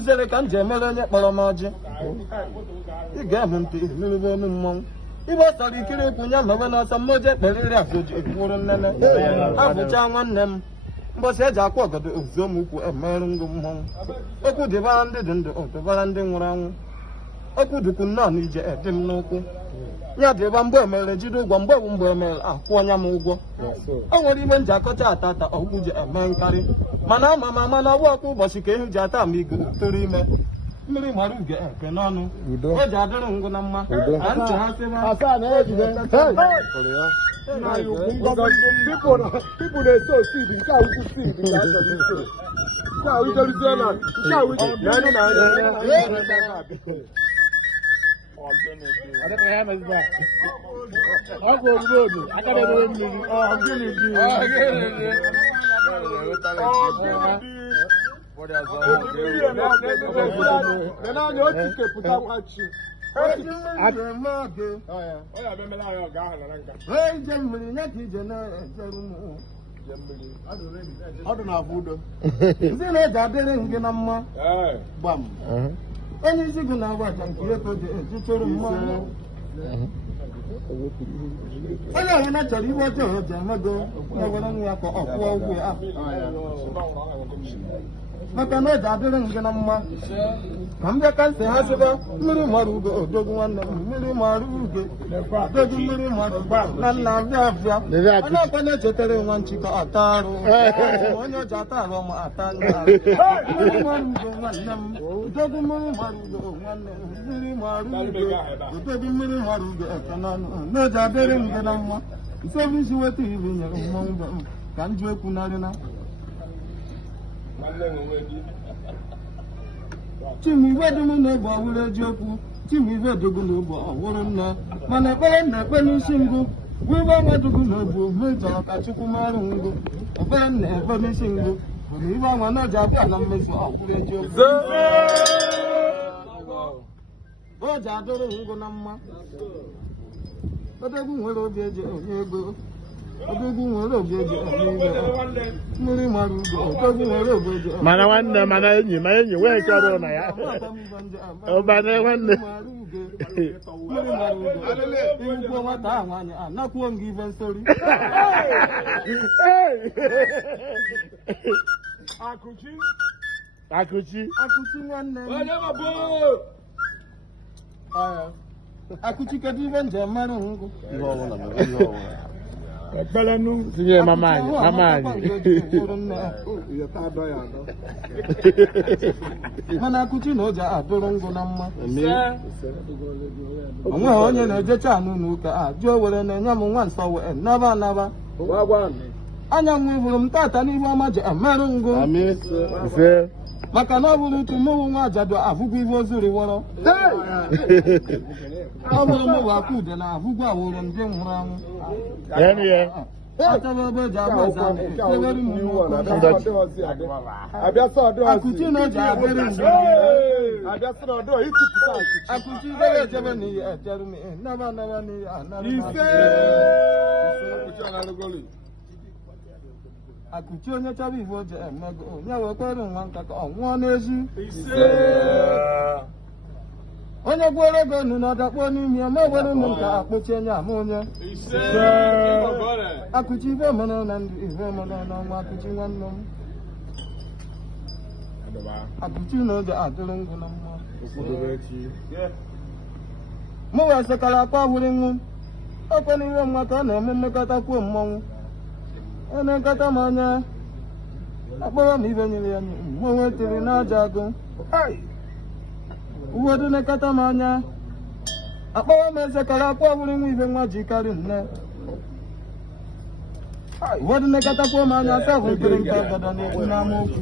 uzere ka m ji emere onye kpọrọ m ọjị ị ga-eme ntị n'ebe ọnụ mmọnwụ ibe ọsara ikiri kwụnye mewe n'ọsọ mmoje kperiri akụji ekwuru nnene abụcha nwanne m mbọsị eji akwa ọgọdọ ozuo m ukwu emerụ ngụ mmọnwụ okwu dịbara ndị dị ndụ dịbara ndị nwụrụ anwụ okwu dịkwu nnọọ n'ije dị m n'ụkwụ ya dịba mgbe emere jide ụgwọ mgbe bụ mgbe emere akwụ ọnya m ụgwọ o nwere ibe m ji akọcha atata ọgwụ ji eme nkarị mana ama m ama na ọgwụ ọkụ ụbọchị ka ihu ji ata ma igu toro ime mmiri mara uge eke n'ọnụ o ji adịrị ngụ na mma na ntị ha People they so seed in cow who seed in that. Now we don't see that. Now we don't. Onye isi gị na-agba aja nke ihe ka o ji ejitoro mmanwụ onye ọbụla chọrọ iwe ọjọọ o ji emego na-ewere nwa ya ka ọ kwụọ ụgwọ ya maka na o ji adịrị gị na mma ka m bịa ka ntị ha sịba mmiri mara ugo odogwu nwanne m mmiri mara ugo odogwu mmiri mara ugo na nna abịa abịa onye ọkwa na-echetara nwa nchịkọ ata arụ onye o ji ata arụ ọma ata ndị arụ mmiri mara ugo nwanne m odogwu mmiri mara ugo nwanne m mmiri mara ugo odogwu mmiri mara ugo ekenanụ na o ji adịrị gị na mma nsobi isi weta ibu nyere mmọnwụ be m ka m ji ekwu narịna Chimiwe dum na-egbu ọwụrụ eziokwu Chimiwe dogu na-egbu ọwụrụ nne mana ekpere na-ekpe n'isi ngụ wibe ọnwa dogu na-egbu mejọrọ ka Chukwu marụ ngụ ekpere na-ekpe n'isi ngụ mana ibe ọnwa na ọji abịa na mmezu ọwụrụ eziokwu o ji adịrị ngụ na mma odogwu nwere obi eji onye ego odogwu nwere obi eji onye ego mmiri mara ugo odogwu nwere obi eji mana nwanne mana enyi ma enyi nwee nke ọrụ na ya ọbana nwanne mmiri mara ugo igwugwo nwata ahụ anyị anakwuo ngị ibe nsori Akụchi nwanne m Akụchi kedu ibe njem mara ngụ tinye mama anyị mana Akụchi na o ji adụrụ ngụ na mma onweghị onye na-ejecha anụ n'ụka jụọ were na-enye m nwa nsọ wee naba anaba anya nwa iburu m tata n'ihu ọma ji emerụ ngụ maka na ọ bụrụ otu mmụọ nwa ajadu avụgwọ ibe ozuri wọrọ ọ bụrụ mmụọ akwa ude na avụgwọ awụrụ ndị nwụrụ anwụ achọba ebe eji agba ọza ewere m Akụchi na oji adịrị mgbe Akụchi dere ejebe na ihe ejeru m naba naba n'ihe Akụchi onye chọrọ ife o ji emego onye wekwere nwa nka ka ọ nwụọ n'ezi onye gwere ego nu na ọdakpo n'ime ya ma ewere m nka akpụchi enye ama onye Akụchi ife mere na ndụ ife mere na ọnwa Akụchi nwanne m Akụchi na oge adịrị ngụ na mma mụ wee sekara akwa wuri nwu okwe n'iwe mma ka ọ na-eme mmekọta kwuo mmọnwụ onye nkata m anya akpọrọ m ibe nyere ya mgbe nwetiri n'aja agụ uwedu nekata m anya akpọrọ m eze kara akwa wuri nwa ibe nwa ji karị nne uwedu nekata kwuo m anya asa bụ nkiri nke ọgọdọ na-ekwu n'ama okwu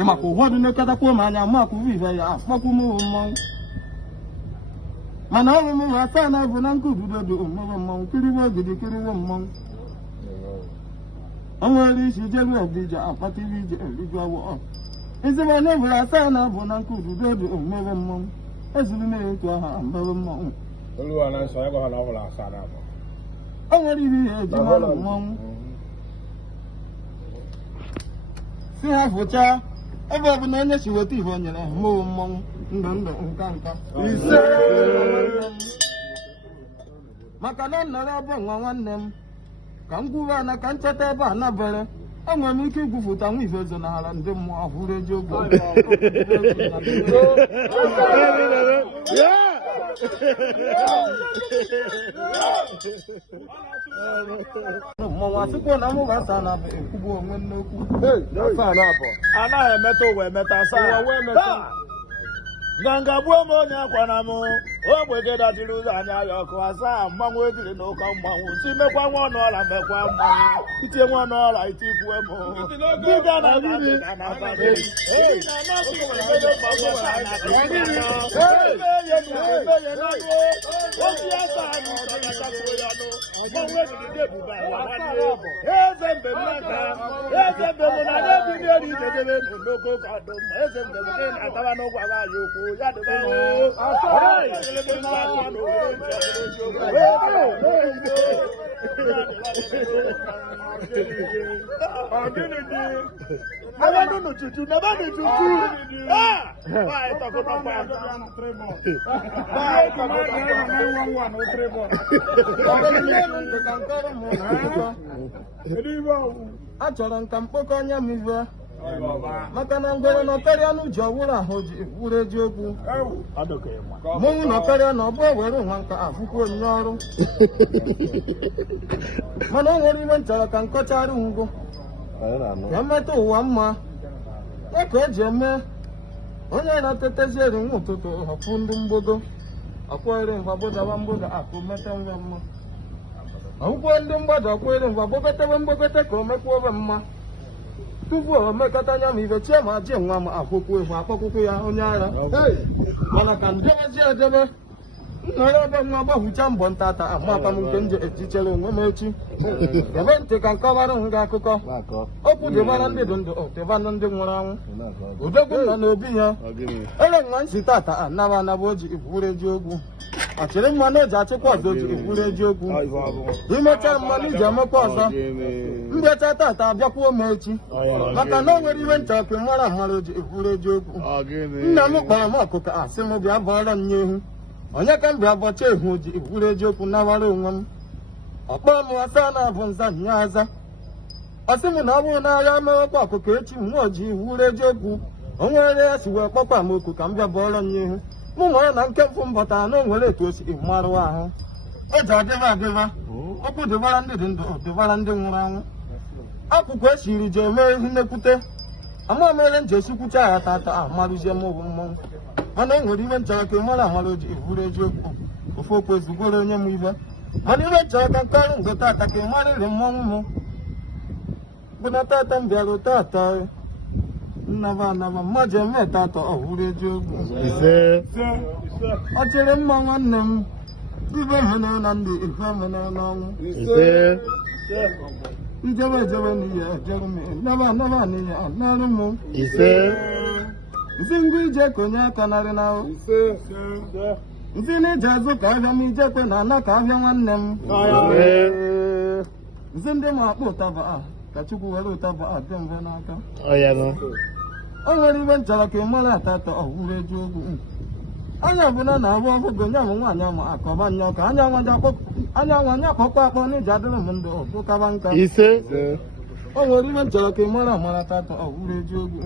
ịmaka ụfọdụ nekata kwuo m anya makwụrụ ibe ya akpọkwu m mmọnwụ mana ọrụ m ụlọ asaa na bụ na nkududo dị mmebe mmọnwụ kiriwe ogidi kiriwe mmọnwụ o nwere isi jelu ọdịja akpata ibe ije eriju awọ ezigbo onye bụrụ asaa na abụ na nkududo dị mmebe mmọnwụ ezuru na-etu aha mmebe mmọnwụ o nwere ihe ihe eji mara mmọnwụ si ha fụchaa ebe ọ bụ na onye si weta ihe o nyere mmụọ mmọnwụ ndụ nka nka ise maka na nnọrọ ebe nwa nwanne m ka m gwuru ana ka ncheta ebe a nabere enwere m ike igwupụta nwa ife zo n'ala ndị mmụọ ọhụrụ ejiokwu mmọnwụ asịkwa na m ga-asa na ekwugbu onwe nnokwu anaghị emeta ụwa emeta asaa nganga gbuo m onye akwana m ogbe dachiri ụzọ anya ya ọkụ asaa mmanwụ ejiri n'ụka mmanwụ si mekwa nwa ọnụ ọla mekwa mmanwụ itie nwa ọnụ ọla itikwue m dịga na eze mbe mmaka eze mbe mụ na ya bi n'elu ijedebe n'oko ka dụ mma eze mbe mụ na-ataba n'ụgwọ ala ya okwu ya dịba achọrọ nka mkpokọ anya m ive maka na ngwere nọkarịa n'uji ọwụrụ ahụ ji wuru ejiokwu mụnwụ nọkarịa na ọgbọ were nwa nka afụkwa onyinye ọrụ mana o nwere iwe nchọrọ ka nkọchara ngụ ka emeta ụwa mma ya ka o ji eme onye na-etetezieri nwa ụtụtụ họpụ ndị mgbodo ọkwere mgbagbodawa mgbodo akụ mete nwe mma ọgwụkwọ ndị mgbado ọkwere mgbagbogotewe mgbogote ka o mekwuo obe mma tupu o mekọta anya m ibe chie ma ji nwa m akwụkwọ ihu akpọkwụkwọ ya onye ara mana ka ndebezi edebe nnọrọ ebe nwa gbahụcha mbọ ntata amapa m nke nje ejichere onwe m echi ebe ntị ka nkọwara m gị akụkọ okwu dịbara ndị dị ndụ dịbana ndị nwụrụ anwụ odogwu nọ n'obi ya ele nwa nsi tata anaba anaba o ji ikwuru ejiokwu achịrị mmanụ o ji achịkwa ọzọ o ji ikwuru ejiokwu imecha mmanụ iji emekwa ọzọ mbịacha tata abịakwuo m echi maka na o nwere ihe nchọkụ mara mara o ji ikwuru ejiokwu nna m kpọrọ m ọkụkọ asị m bịa bọọrọ m nye ihu onye ka m bịa bọcha ihu ji ikwuru ejiokwu nawara onwe m ọkpọọ m asa na-abụ nza nye aza ọ sị m na ọ bụrụ na agha mewekwa ọkụkọ echi m o ji ikwuru ejiokwu o nwere ya si wee kpọkwa m oku ka m bịa bọọrọ m nye ihu mụ nwere na nke mfụ m batara na o nwere etu o si marụ ahụ o ji adịba adịba okwu dịbara ndị dị ndụ dịbara ndị nwụrụ anwụ akwụkwọ esiri ji eme ihe nnekwute ama mere nji esikwucha ya tata amarụzie m bụ mmọnwụ mana o nwere ibe nchọrọ ka mara amara o ji ikwuru ejiokwu ofe okwu ezugoro onye m ibe mana ibe nchọrọ ka nkọrụ ngo tata ka mara iri mmọnwụ m bụ na tata m bịara tata nnaba anaba mmadụ eme tata ọhụrụ ejiokwu ọ chịrị mma nwanne m ibe hene na ndị ife mene n'ọnwụ ijebe ejebe n'ihe ejere m nnaba anaba n'ihe ọnarụ m nsi ngwa ije konye aka narị n'ahụ nsi na ije azụ ka ahịa m ijekwe na ana ka ahịa nwanne m nsi ndị ma akpọ ụtaba ka Chukwu were ụtaba dị mfe n'aka o nwere ibe nchọrọ ka ị mara atata ọhụrụ ejiokwu anya ọbụla na-abụ ọgụgụ nya bụ nwaanyị ama akọba nya ọka anya nwanya akpọkwa akpọ na iji adịrị m ndụ ọbụkaba nka o nwere ibe nchọrọ ka ị mara amara tata ọhụrụ ejiokwu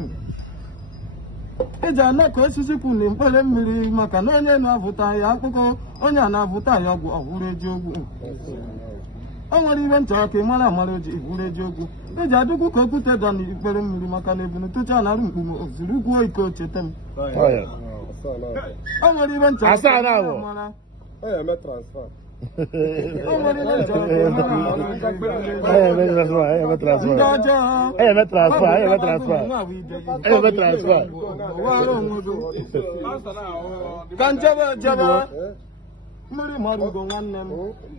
eji ana ka osisi kwu na mkpere mmiri maka na onye na-abụta ya akụkọ onye a na-abụta ya ọgwụ ọhụrụ ejiokwu o nwere ibe nchọrọ ka ị mara amara o ji ikwuru ejiokwu eji adụkwu ka okwute dọ n'ikpere mmiri maka na ebunu tụcha na arụ mkpume ozuru gwuo iko cheta m o nwere ibe nchọrọ ka ị mara amara o nwere ibe nchọrọ ka ị mara amara ndị ọjọọ ka njebe ejebe mmiri mara ugo nwanne m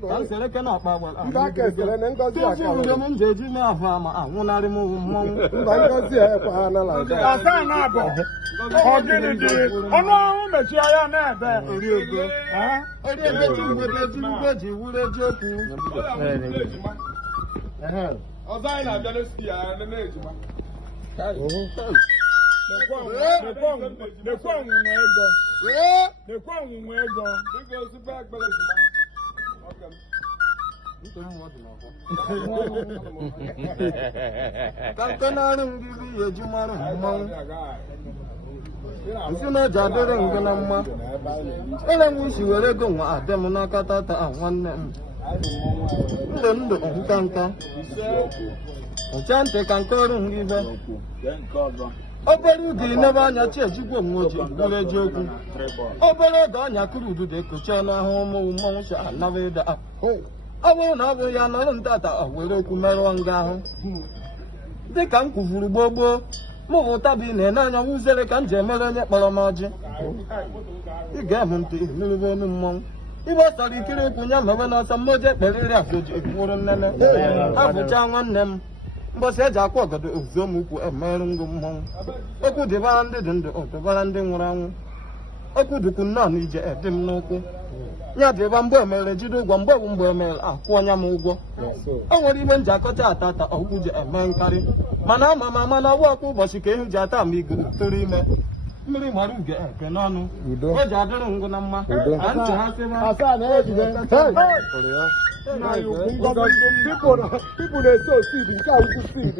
ka m sere ke na akpa agbara tupu udo m ji eji mee ahụ ama anwụnarị m mmọnwụ asaa na abụọ ọgịnị dị ọnụ ọhụụ mechie ya na-ebe oriego ji webe ejirigwe ji wuru ejiokwu ọzọ anyị na-abịa n'esi ya na ejima Nekwa ọnwụnwa ego. Nekwa ọnwụnwa ego. Kankanarị ngiri eji mara mmanwụ nsi na ọja adịrị ngị na mma ele nwe isi were ego nwa adị m n'aka tata nwanne m ndụ nka nka ụcha ntị ka nke ọrụ ngịve obere ugo inebe anya chi ejigbo mmoji bụrụ eziokwu obere oge ọnya kụrụ ududo ekochie n'ahụ ụmụ mmọnwụ si anaba ịda ọ bụrụ na ọ bụ ya nọrọ ntata were okwu merụọ nga ahụ dịka m kwuvuru gboo mụ bụ ụtabi na-ene anya wụzere ka m ji emere onye kpọrọ m ọjị ị ga-eme ntị nrube onu mmọnwụ ibe ọ sọrọ ikiri ikwu nya mewe n'ọsọ mmoji ekperiri akụji ekwuru nnene abụcha nwanne m mbọsị eji akwa ọgọdọ ozuo m ukwu emerụ ngụ mmọnwụ okwu dịbara ndị dị ndụ dịbara ndị nwụrụ anwụ okwu dịkwu nnọọ n'ije dị m n'ụkwụ ya dịba mgbe emere jide ụgwọ mgbe bụ mgbe emere akwụ ọnya m ụgwọ o nwere ime nji akọcha atata ọgwụ ji eme nkarị mana ama m ama na ọgwụ ọkwa ụbọchị ka ihu ji ata ma igo toro ime mmiri mara uge eke n'ọnụ o ji adịrị ngụ na mma na ntị ha People na-eso seed nke a ukwu seed